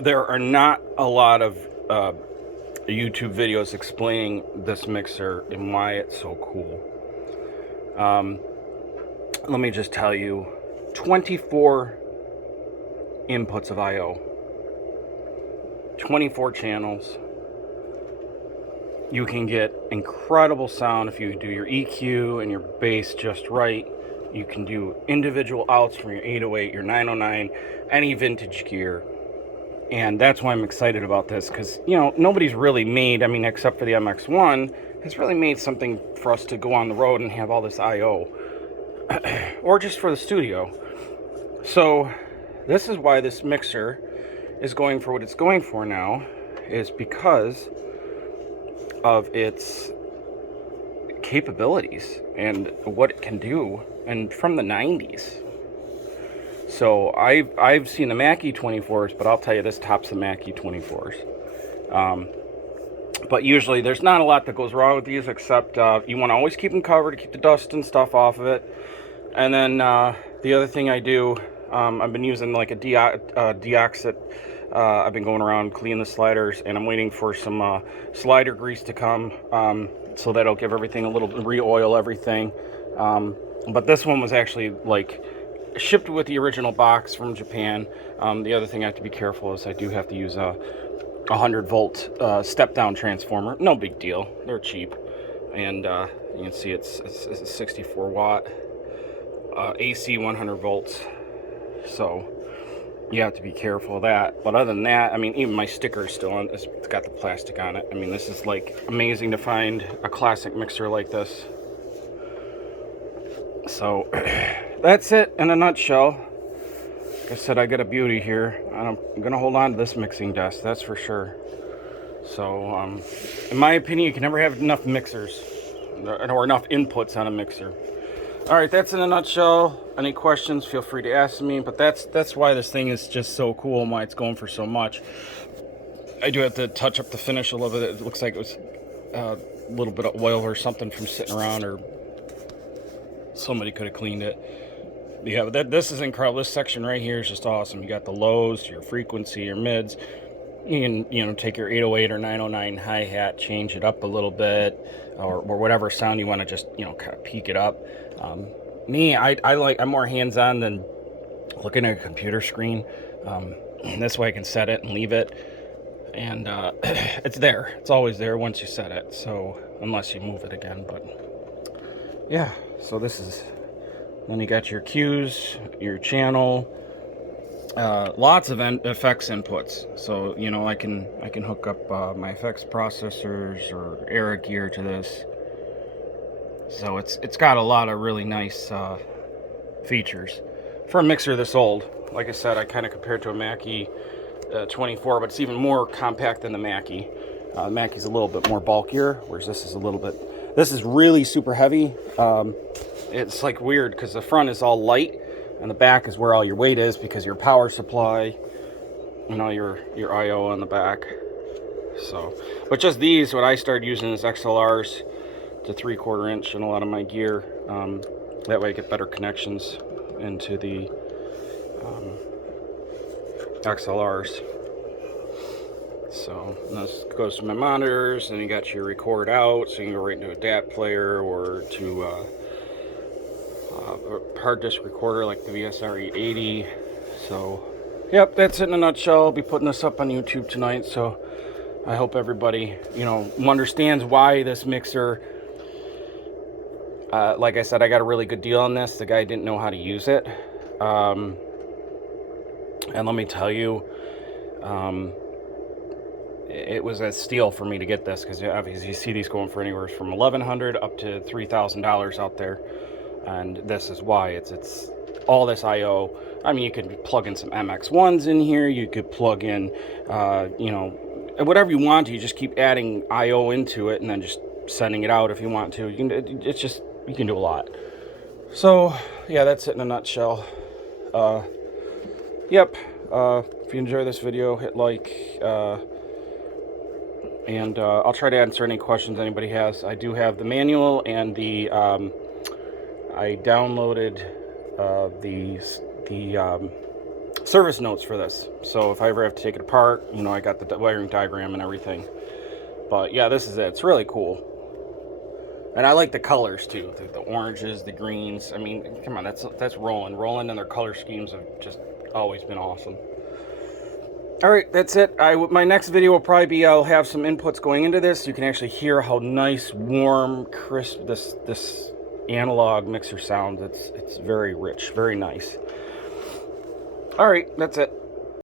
There are not a lot of YouTube videos explaining this mixer and why it's so cool. Let me just tell you, 24 inputs of I/O, 24 channels. You can get incredible sound if you do your EQ and your bass just right. You can do individual outs from your 808, your 909, any vintage gear. And that's why I'm excited about this, because, you know, nobody's really made, I mean, except for the MX-1, has really made something for us to go on the road and have all this I/O. Or just for the studio. So, this is why this mixer is going for what it's going for now, is because of its capabilities and what it can do, and from the 90s. So I've seen the Mackie 24s, but I'll tell you, this tops the Mackie 24s. But usually there's not a lot that goes wrong with these, except you want to always keep them covered to keep the dust and stuff off of it. And then the other thing I do, I've been using like a deoxit. I've been going around cleaning the sliders, and I'm waiting for some slider grease to come, so that'll give everything a little, re-oil everything. But this one was actually like shipped with the original box from Japan. The other thing I have to be careful is I do have to use a 100-volt step-down transformer. No big deal. They're cheap. And you can see it's a 64-watt AC 100 volts. So you have to be careful of that. But other than that, I mean, even my sticker is still on. It's got the plastic on it. I mean, this is like amazing to find a classic mixer like this. So that's it in a nutshell. Like I said, I got a beauty here, and I'm gonna hold on to this mixing desk, that's for sure. So in my opinion, you can never have enough mixers or enough inputs on a mixer. All right, that's in a nutshell. Any questions, feel free to ask me. But that's why this thing is just so cool and why it's going for so much. I do have to touch up the finish a little bit. It looks like it was a little bit of oil or something from sitting around, or somebody could have cleaned it. Yeah, but this is incredible. This section right here is just awesome. You got the lows, your frequency, your mids. You can, you know, take your 808 or 909 hi-hat, change it up a little bit, or whatever sound you want to just, you know, kind of peak it up. I'm more hands-on than looking at a computer screen. This way I can set it and leave it, and it's there. It's always there once you set it. So unless you move it again, but yeah. So this is. Then you got your cues, your channel, lots of effects inputs. So, you know, I can hook up my effects processors or era gear to this. So it's got a lot of really nice features for a mixer this old. Like I said, I kind of compared to a Mackie 24, but it's even more compact than the Mackie. Mackie's a little bit more bulkier, whereas this is a little bit. This is really super heavy. It's like weird because the front is all light and the back is where all your weight is, because your power supply, you know, your I/O on the back. So, but just these, what I started using is XLRs to 3/4 inch in a lot of my gear. That way I get better connections into the XLRs. So this goes to my monitors, and you got your record out, so you can go right into a DAT player or to a hard disk recorder like the VSR 880. So yep, that's it in a nutshell. I'll be putting this up on YouTube tonight, so I hope everybody, you know, understands why this mixer, like I said, I got a really good deal on this. The guy didn't know how to use it, and let me tell you, it was a steal for me to get this, because obviously you see these going for anywhere from $1,100 up to $3,000 out there. And this is why. It's all this I/O. I mean, you could plug in some MX-1s in here. You could plug in, you know, whatever you want to. You just keep adding I/O into it and then just sending it out if you want to. You can do a lot. So, yeah, that's it in a nutshell. Yep. If you enjoy this video, hit like. And I'll try to answer any questions anybody has. I do have the manual and the... I downloaded the service notes for this. So if I ever have to take it apart, you know, I got the wiring diagram and everything. But yeah, this is it. It's really cool. And I like the colors too, the oranges, the greens. I mean, come on, that's Roland. Roland and their color schemes have just always been awesome. All right, that's it. My next video will probably be, I'll have some inputs going into this. You can actually hear how nice, warm, crisp this analog mixer sounds. It's very rich, very nice. All right, that's it.